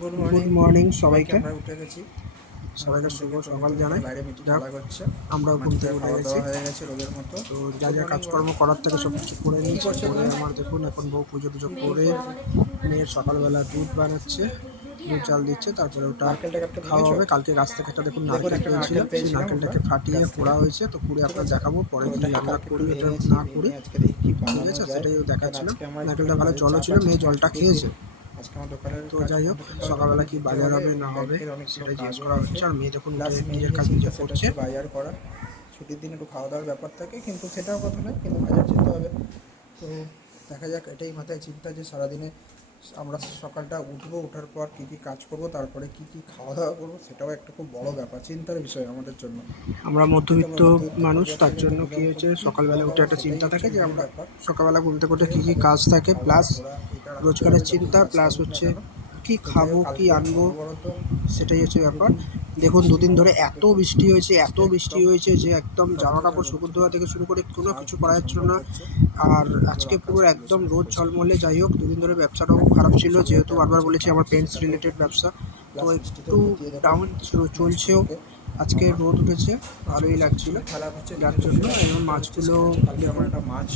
Good morning সবাইকে। আমরা উঠে গেছি। সবাইকে শুভ সকাল জানাই। বাইরে মিটিং খেলা করছে আমরাও ঘুম থেকে উঠে গেছি। হয়ে গেছে রোগের মতো। তো যা যা কাজকর্ম করার থেকে সব কিছু করে নিয়েছি। করে আমার দেখুন এখন বউ পুজো টুজো করে মেয়ের সকালবেলা দুধ বানাচ্ছে দুধ চাল দিচ্ছে তারপরে ওটা খাওয়া হবে। কালকে গাছ থেকে একটা দেখুন নারকেল একটা সেই নারকেলটাকে ফাটিয়ে পোড়া হয়েছে। তো পুড়ে আপনার দেখাবো। পরে কি রান্না করি এটা না করি দেখি ঠিক আছে সেটাই দেখাচ্ছিল আজকে নারকেলটা ভালো জলও ছিল মেয়ে জলটা খেয়েছে। আজকে আমার দোকানের তো যাই হোক সকালবেলা কি বাজার হবে না হবে সেটাই জিজ্ঞেস করা হচ্ছে। আর মেয়ে দেখুন নিজের কাজ নিজে করছে। বাজার করা। ছুটির দিন একটু খাওয়া দাওয়ার ব্যাপার থাকে কিন্তু সেটাও কথা নয় কিন্তু বাজার যেতে হবে। তো দেখা যাক এটাই মাথায় চিন্তা যে সারাদিনে আমরা সকালটা উঠবো ওঠার পর কী কী কাজ করব তারপরে কী কী খাওয়া দাওয়া করব সেটাও একটা খুব বড় ব্যাপার চিন্তার বিষয় আমাদের জন্য। আমরা মধ্যবিত্ত মানুষ তার জন্য কী হয়েছে? সকালবেলা উঠে একটা চিন্তা থাকে যে আমরা সকালবেলা ঘুম থেকে উঠে কী কী কাজ থাকে প্লাস রোজগারের চিন্তা প্লাস হচ্ছে কী খাব কী আনব সেটাই হচ্ছে ব্যাপার। দেখুন, দুদিন ধরে এত বৃষ্টি হয়েছে, এত বৃষ্টি হয়েছে যে একদম জামা কাপড় শুকুর দেওয়া থেকে শুরু করে কোনো কিছু করা যাচ্ছিল না। আর আজকে পুরো একদম রোদ ঝলমলে, যাই হোক, দুদিন ধরে ব্যবসাটাও খারাপ ছিল, যেহেতু বারবার বলেছি আমার পেন্টস রিলেটেড ব্যবসা। তো একটু ডাউন চলছেও। আজকে রোদ উঠেছে, ভালোই লাগছিল যার জন্য। এবং মাছগুলো আমার একটা মাছ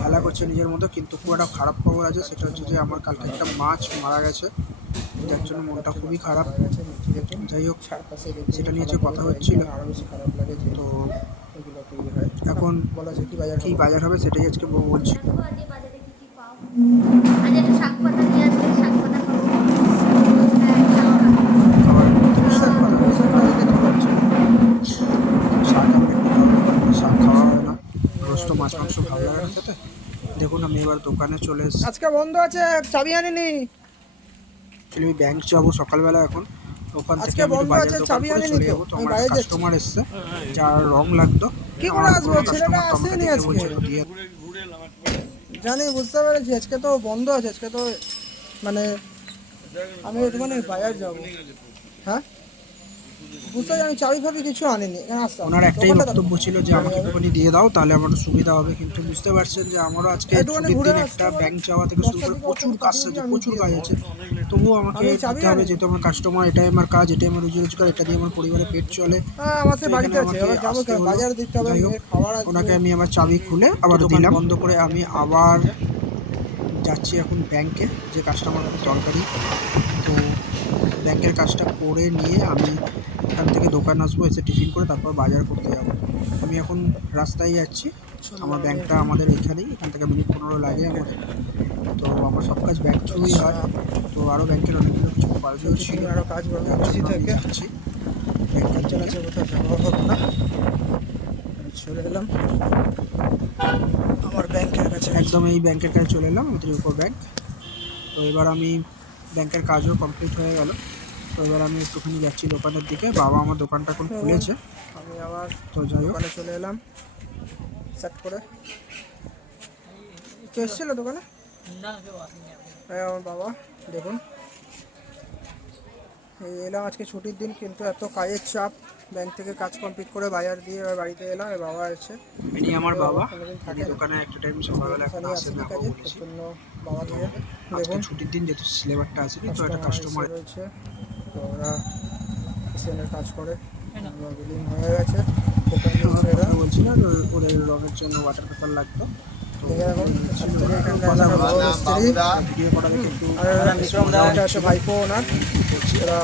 খেলা করছে নিজের মতো, কিন্তু খুব একটা খারাপ খবর আছে, সেটা হচ্ছে যে আমার কালকে একটা মাছ মারা গেছে, যার জন্য মনটা খুবই খারাপ। যাই হোক সেটা নিয়ে যে কথা হচ্ছিল আরও বেশি খারাপ লাগে যে তো হয়। এখন বলা যায় কি বাজার কি বাজার হবে সেটাই আজকে বউ বলছি। হ্যাঁ, খাওয়া হয় মাছ মাংস ভালো লাগে না খেতে। দেখুন আমি এবার দোকানে চলে এসেছি। আজকে বন্ধ আছে চাবি আনিনি। আমি ব্যাংক যাব সকালবেলা এখন। ওখান থেকে বন্ধ আছে, চাবি আনি নি তো? আমার বাইরে যাচ্ছি। কাস্টমার এসেছে যার রং লাগতো কি করে আসব? ছেলেটা আসেনি আজকে। জানি বুঝতে পেরেছি আজকে তো বন্ধ আছে আজকে তো মানে আমি একটুখানি বাজার যাব হ্যাঁ বুঝতে আমি চাবি ফাবি কিছু আনিনি। ওনার একটাই বক্তব্য ছিল যে আমাকে একটুখানি দিয়ে দাও তাহলে আমার সুবিধা হবে। কিন্তু বুঝতে পারছেন যে আমারও আজকে ছুটির দিন একটা ব্যাংক যাওয়া থেকে শুরু করে প্রচুর কাজ আছে প্রচুর কাজ আছে। তবুও আমাকে করতে হবে যেহেতু আমার কাস্টমার এটাই আমার কাজ এটাই আমার রুজি রোজগার এটা দিয়ে আমার পরিবারের পেট চলে। হ্যাঁ আমার যাই হোক, ওনাকে আমি আমার চাবি খুলে আবার দিলাম। বন্ধ করে আমি আবার যাচ্ছি এখন ব্যাংকে যে কাস্টমার খুব দরকারি তো ব্যাংকের কাজটা করে নিয়ে আমি এখান থেকে দোকান আসব এসে টিফিন করে তারপর বাজার করতে যাব। আমি এখন রাস্তায় যাচ্ছি। আমার ব্যাংকটা আমাদের এখানেই এখান থেকে মিনিট পনেরো লাগে আমার। তো আমার সব কাজ ব্যাংক থ্রুই হয়। তো আরও ব্যাংকের অনেকগুলো কিছু কাজও ছিল। আরও কাজ আমি থেকে যাচ্ছি। কাজ চালাচ্ছে কোথাও যাওয়া হবে না। চলে এলাম। আমার ব্যাংকের কাছে একদম এই ব্যাংকের কাছে চলে এলাম আমাদের উপর ব্যাংক। তো এবার আমি ব্যাংকের কাজও কমপ্লিট হয়ে গেল। তো এবার আমি একটুখানি যাচ্ছি দোকানের দিকে। বাবা আমার দোকানটা এখন খুলেছে। আমি আবার তো যাই হোক। দোকানে চলে এলাম। সেট করে। কে এসেছিল দোকানে? এই আমার বাবা দেখুন। এই এলাম আজকে ছুটির দিন কিন্তু এত কাজের চাপ। ব্যাংক থেকে কাজ কমপ্লিট করে বাজার দিয়ে এবার বাড়িতে এলাম বাবা এসে ইনি আমার বাবা থাকে দোকানে একটা টাইম সকালবেলা এখানে আসে না কাজে জন্য বাবা দিয়ে দেখুন ছুটির দিন যেহেতু সিলেবারটা আসেনি তো একটা কাস্টমার কাস্টমার রয়েছে। তো ওরা কিচেনের কাজ করে। বিলিং হয়ে গেছে। ওদের রঙের জন্য ওয়াটার পেপার লাগতো। বড় করা ভাইপো ওনার। এরা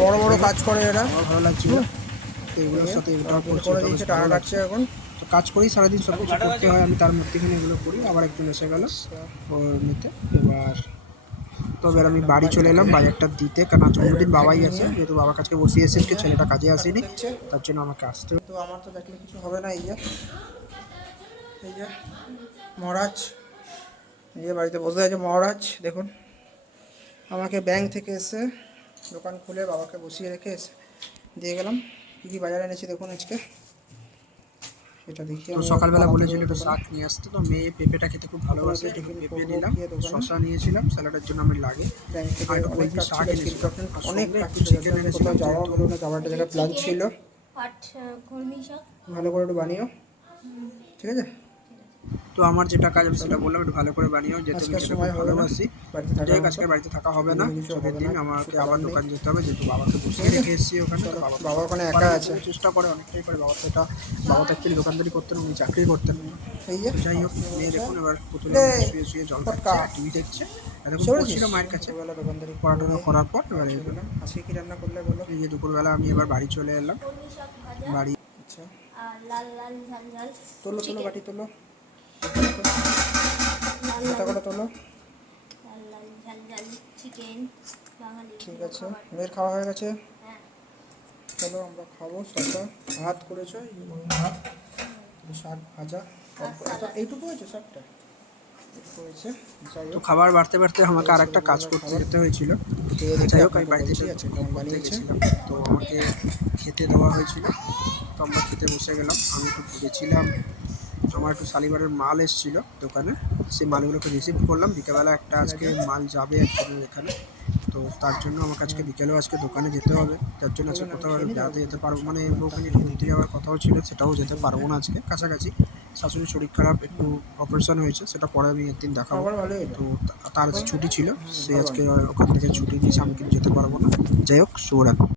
বড় বড় কাজ করে এরা। ভালো লাগছিল। তো এগুলোর সাথে করে দিয়েছে টাকা। কাটছে এখন। তো কাজ করেই সারাদিন সব কিছু করতে হয় আমি তার মধ্যেখানে এগুলো করি আবার একজন এসে গেল। ওর নিতে এবার তো এবার আমি বাড়ি চলে এলাম, বাজারটা দিতে, কারণ আজ অন্যদিন বাবাই আছে, যেহেতু বাবার কাছে বসিয়ে এসেছে ছেলেটা কাজে আসেনি, তার জন্য আমাকে আসতে তো আমার তো দেখলে কিছু হবে না, এই যে এই যে, মহারাজ, এই যে বাড়িতে বসে আছে মহারাজ, দেখুন, আমাকে ব্যাংক থেকে এসে দোকান খুলে বাবাকে বসিয়ে রেখে এসে দিয়ে গেলাম। কী কী বাজারে এনেছি দেখুন আজকে। সেটা দেখি তো সকালবেলা বলেছিল একটু শাক নিয়ে আসতে তো মেয়ে পেঁপেটা খেতে খুব ভালোবাসে একটু পেঁপে নিলাম শশা নিয়েছিলাম স্যালাডের জন্য আমি লাগে। আর পোলট্রি শাক এনেছিলাম। অনেক ছিল এনেছিলাম, যাওয়া হলো না যাওয়াটা যেটা প্ল্যান ছিল। ভালো করে একটু বানিও। ঠিক আছে? তো আমার যেটা কাজ আমি সেটা বললাম একটু ভালো করে বানিয়েও যেতে আমি আজকের খেতে সময় খুব ভালোবাসি। যাই আজকে বাড়িতে থাকা হবে না। ছুটির দিন আমাকে আবার দোকান যেতে হবে যেহেতু বাবাকে বসিয়ে রেখে এসেছি ওখানে। বাবা ওখানে একা আছে। চেষ্টা করে অনেকটাই করে বাবা সেটা। বাবা তো অ্যাকচুয়ালি দোকানদারি করতেন উনি চাকরি করতেন। এই যাই হোক মেয়ে দেখুন এবার পুতুল শুয়ে শুয়ে জল খাচ্ছে টিভি দেখছে। মায়ের কাছে। ছোটবেলা দোকানদারি পড়াশোনা করার পর এবারে আজকে কি রান্না করলে বলো? এই যে দুপুরবেলা আমি এবার বাড়ি চলে এলাম। বাড়ি আচ্ছা। তোলো তোলো। বাটি তোলো। কথা করে তোলো? ঠিক আছে। খাবার। মেয়ের খাওয়া হয়ে গেছে? হ্যাঁ। চলো আমরা খাব শসা ভাত করেছ? ভাত। শাক ভাজা। আচ্ছা, এইটুকু হয়েছে শাকটা? তো খাবার বাড়তে বাড়তে আমাকে আর একটা কাজ করতে যেতে হয়েছিল। যাই হোক আমি বাড়িতে এসে আজকে কেমন বানিয়েছে? তো আমাকে খেতে দেওয়া হয়েছিল। তো আমরা খেতে বসে গেলাম। আমি একটু গেছিলাম আমার একটু শালিবারের মাল এসেছিল দোকানে, সেই মালগুলোকে রিসিভ করলাম। বিকেলবেলা একটা আজকে মাল যাবে একজনের এখানে। তো তার জন্য আমাকে আজকে বিকেলেও আজকে দোকানে যেতে হবে। তার জন্য আজকে কোথাও বেড়াতে যেতে পারব মানে ওখানে ঘুরতে যাওয়ার কথাও ছিল, সেটাও যেতে পারব না আজকে। কাছাকাছি শাশুড়ির শরীর খারাপ, একটু অপারেশন হয়েছে, সেটা পরে আমি একদিন দেখাবো। তা- তার ছুটি ছিল, সে আজকে ওখান থেকে ছুটি নিয়েছে আমি কিন্তু যেতে পারব না। যাই হোক, শুভরাত্রি।